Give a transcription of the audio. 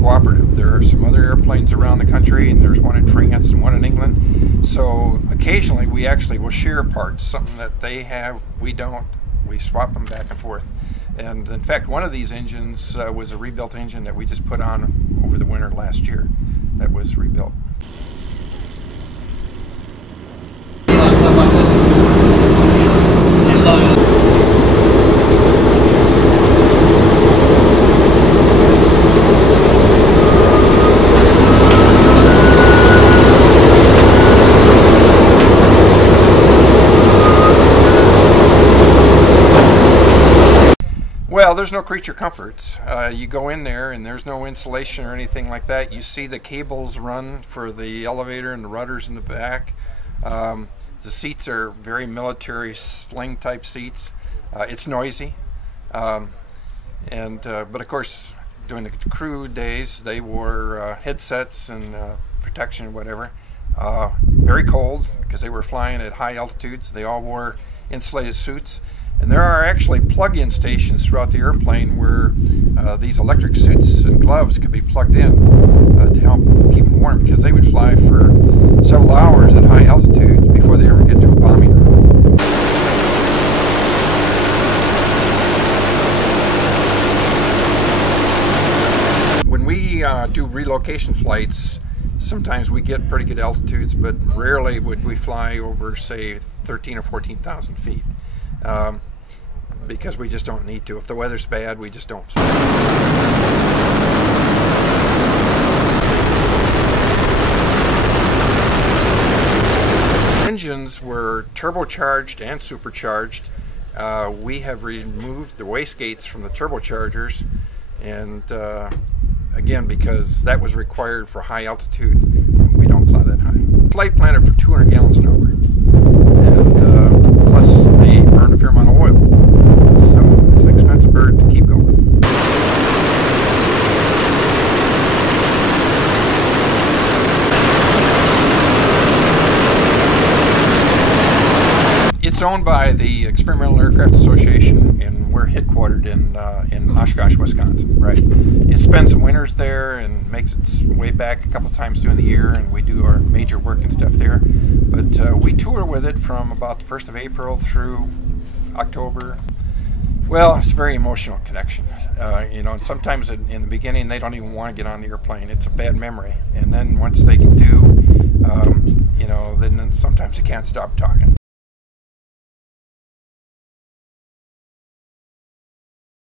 cooperative. There are some other airplanes around the country, and there's one in France and one in England. So occasionally we actually will share parts, something that they have, we don't. We swap them back and forth. And in fact, one of these engines was a rebuilt engine that we just put on over the winter last year that was rebuilt. Well, there's no creature comforts. You go in there and there's no insulation or anything like that. You see the cables run for the elevator and the rudders in the back. The seats are very military sling type seats. It's noisy. But of course, during the crew days, they wore headsets and protection or whatever. Very cold because they were flying at high altitudes. They all wore insulated suits. And there are actually plug-in stations throughout the airplane where these electric suits and gloves could be plugged in to help keep them warm, because they would fly for several hours at high altitude before they ever get to a bombing room. When we do relocation flights, sometimes we get pretty good altitudes, but rarely would we fly over, say, 13 or 14,000 feet. Because we just don't need to. If the weather's bad, we just don't fly. Engines were turbocharged and supercharged. We have removed the wastegates from the turbochargers, and again, because that was required for high altitude, we don't fly that high. Flight plan it for 200 gallons an hour, and plus they burn a fair amount of oil. So it's an expensive bird to keep going. It's owned by the Experimental Aircraft Association, and we're headquartered in Oshkosh, Wisconsin. Right. It spends some winters there and makes its way back a couple times during the year, and we do our major work and stuff there. But we tour with it from about the 1st of April through October. Well, it's a very emotional connection. You know, and sometimes in the beginning they don't even want to get on the airplane. It's a bad memory. And then once they do, you know, then sometimes you can't stop talking.